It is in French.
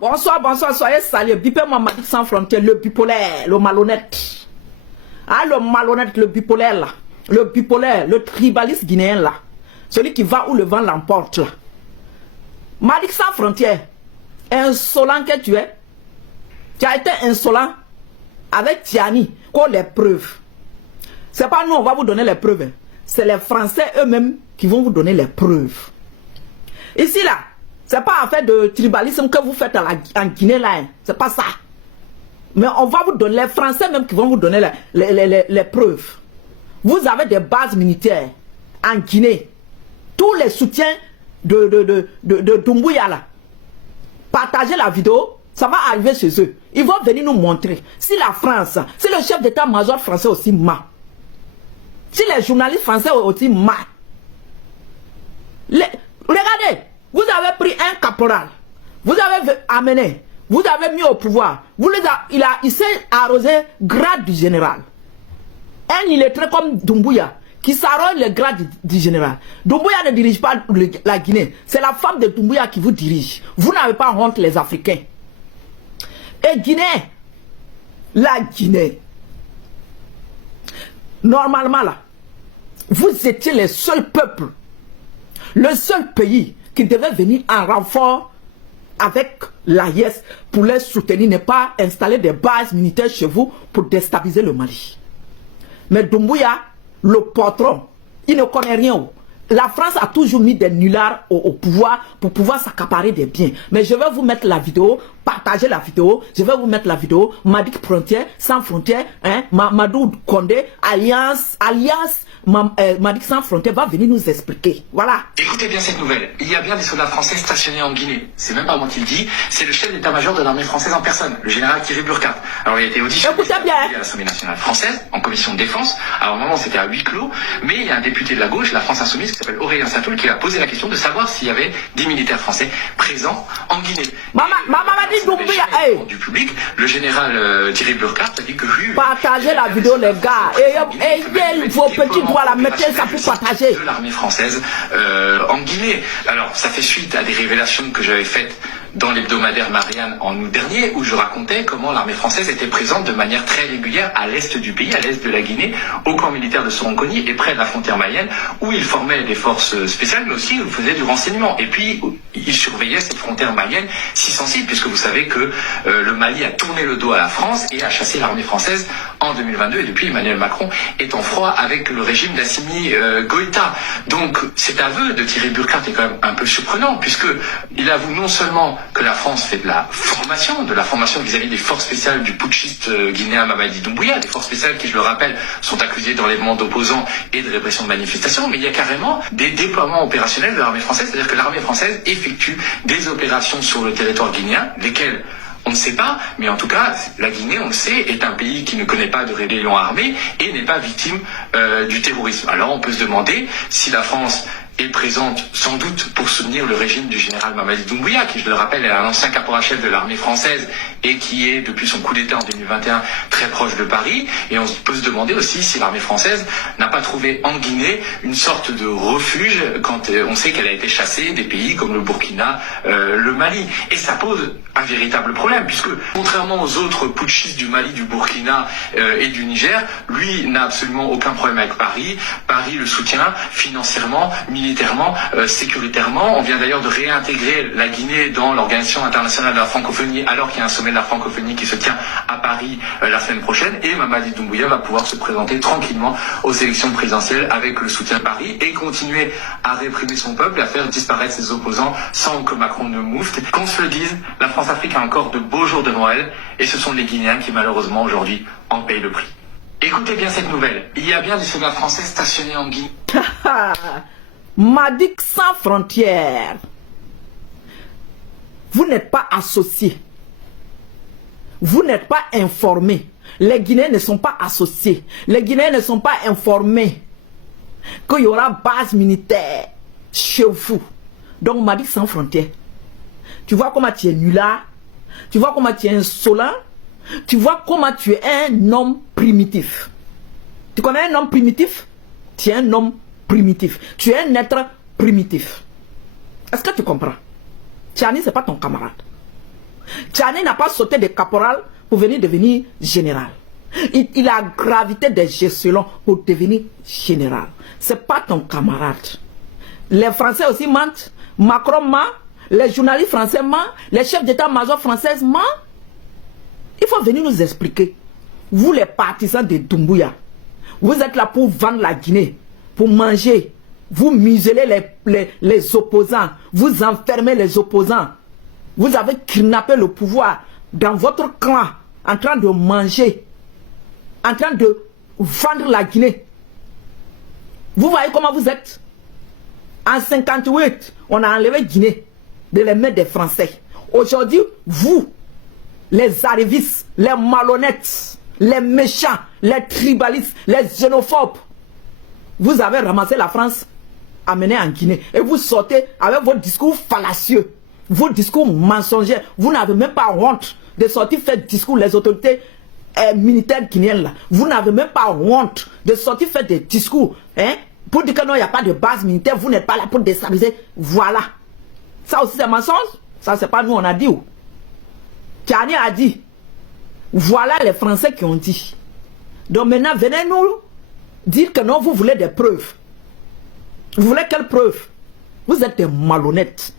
Bonsoir, bonsoir, soyez salués. Bipez-moi Madic Sans Frontières, le bipolaire, le malhonnête. Ah, le malhonnête, le bipolaire là. Le bipolaire, le tribaliste guinéen là. Celui qui va où le vent l'emporte là. Madic Sans Frontières, insolent que tu es. Tu as été insolent avec Tiani, qu'on les preuves. C'est pas nous, on va vous donner les preuves. C'est les Français eux-mêmes qui vont vous donner les preuves. Ici là, c'est pas affaire de tribalisme que vous faites en Guinée là. C'est pas ça. Mais on va vous donner, les Français même qui vont vous donner les preuves. Vous avez des bases militaires en Guinée. Tous les soutiens de Doumbouya là. Partagez la vidéo, ça va arriver chez eux. Ils vont venir nous montrer. Si la France, si le chef d'état-major français aussi ment. Si les journalistes français aussi ment. Regardez, vous avez pris un caporal. Vous avez amené. Vous avez mis au pouvoir. Il s'est arrosé grade du général. Un illettré comme Doumbouya qui s'arrose le grade du général. Doumbouya ne dirige pas la Guinée. C'est la femme de Doumbouya qui vous dirige. Vous n'avez pas honte les Africains. Et Guinée, la Guinée, normalement là, vous étiez les seuls peuples, le seul pays qui devait venir en renfort avec l'AIS pour les soutenir, ne pas installer des bases militaires chez vous pour déstabiliser le Mali. Mais Doumbouya, le patron, il ne connaît rien. La France a toujours mis des nullards au pouvoir pour pouvoir s'accaparer des biens. Mais je vais vous mettre la vidéo, partager la vidéo. Je vais vous mettre la vidéo. Madic Sans Frontières, hein, Madou Condé, alias Madic Sans Frontières va venir nous expliquer. Voilà. Écoutez bien cette nouvelle. Il y a bien des soldats français stationnés en Guinée. C'est même pas moi qui le dis. C'est le chef d'état-major de l'armée française en personne, le général Thierry Burkhardt. Alors il a été auditionné à l'Assemblée nationale française, en commission de défense. Alors au moment c'était à huis clos, mais il y a un député de la gauche, la France Insoumise, qui s'appelle Aurélien Saint-Toul, qui a posé la question de savoir s'il y avait des militaires français présents en Guinée. Du public, le général Thierry Burkhardt a dit que oui. Partagez la vidéo les gars. Et vos petits doigts la mettez ça pour partager. De l'armée française en Guinée. Alors ça fait suite à des révélations que j'avais faites dans l'hebdomadaire Marianne en août dernier, où je racontais comment l'armée française était présente de manière très régulière à l'est du pays, à l'est de la Guinée, au camp militaire de Sorongoni et près de la frontière malienne, où ils formaient des forces spéciales, mais aussi ils faisaient du renseignement. Et puis, ils surveillaient cette frontière malienne si sensible, puisque vous savez que le Mali a tourné le dos à la France et a chassé l'armée française en 2022, et depuis Emmanuel Macron est en froid avec le régime d'Assimi Goïta. Donc, cet aveu de Thierry Burkhardt est quand même un peu surprenant, puisque il avoue non seulement que la France fait de la formation vis-à-vis des forces spéciales du putschiste guinéen Mamadi Doumbouya, des forces spéciales qui, je le rappelle, sont accusées d'enlèvement d'opposants et de répression de manifestations, mais il y a carrément des déploiements opérationnels de l'armée française, c'est-à-dire que l'armée française effectue des opérations sur le territoire guinéen, lesquelles on ne sait pas, mais en tout cas, la Guinée, on le sait, est un pays qui ne connaît pas de rébellion armée et n'est pas victime du terrorisme. Alors on peut se demander si la France est présente sans doute pour soutenir le régime du général Mamadi Doumbouya, qui, je le rappelle, est un ancien caporal-chef de l'armée française et qui est, depuis son coup d'État en 2021, très proche de Paris. Et on peut se demander aussi si l'armée française n'a pas trouvé en Guinée une sorte de refuge quand on sait qu'elle a été chassée des pays comme le Burkina, le Mali. Et ça pose un véritable problème, puisque contrairement aux autres putschistes du Mali, du Burkina et du Niger, lui n'a absolument aucun problème avec Paris. Paris le soutient financièrement, militairement, sécuritairement. On vient d'ailleurs de réintégrer la Guinée dans l'Organisation internationale de la francophonie, alors qu'il y a un sommet de la francophonie qui se tient à Paris la semaine prochaine, et Mamadi Doumbouya va pouvoir se présenter tranquillement aux élections présidentielles avec le soutien de Paris et continuer à réprimer son peuple et à faire disparaître ses opposants sans que Macron ne moufte. Qu'on se le dise, la France-Afrique a encore de beaux jours devant elle, et ce sont les Guinéens qui malheureusement aujourd'hui en payent le prix. Écoutez bien cette nouvelle, il y a bien des soldats français stationnés en Guinée. Madic Sans Frontières, vous n'êtes pas associés, vous n'êtes pas informés. Les Guinéens ne sont pas associés, les Guinéens ne sont pas informés qu'il y aura base militaire chez vous. Donc Madic Sans Frontières, tu vois comment tu es nulard, tu vois comment tu es insolent, tu vois comment tu es un homme primitif. Tu connais un homme primitif? Tu es un homme primitif. Tu es un être primitif. Est-ce que tu comprends? Tiani, ce n'est pas ton camarade. Tchani n'a pas sauté de caporal pour venir devenir général. Il a gravité des échelons pour devenir général. C'est pas ton camarade. Les Français aussi mentent. Macron ment. Les journalistes français mentent. Les chefs d'état-major français mentent. Il faut venir nous expliquer. Vous les partisans de Doumbouya, vous êtes là pour vendre la Guinée, pour manger. Vous muselez les opposants. Vous enfermez les opposants. Vous avez kidnappé le pouvoir dans votre clan, en train de manger, en train de vendre la Guinée. Vous voyez comment vous êtes? En 58, on a enlevé Guinée de les mains des Français. Aujourd'hui, vous, les arrivistes, les malhonnêtes, les méchants, les tribalistes, les xénophobes, vous avez ramassé la France, amené en Guinée, et vous sortez avec vos discours fallacieux, vos discours mensongers. Vous n'avez même pas honte de sortir faire discours, les autorités militaires guinéennes là. Vous n'avez même pas honte de sortir faire des discours, hein, pour dire que non, il n'y a pas de base militaire, vous n'êtes pas là pour déstabiliser. Voilà. Ça aussi c'est mensonge. Ça c'est pas nous on a dit. Tchani a dit. Voilà les Français qui ont dit. Donc maintenant venez nous dire que non, vous voulez des preuves. Vous voulez quelles preuves? Vous êtes des malhonnêtes.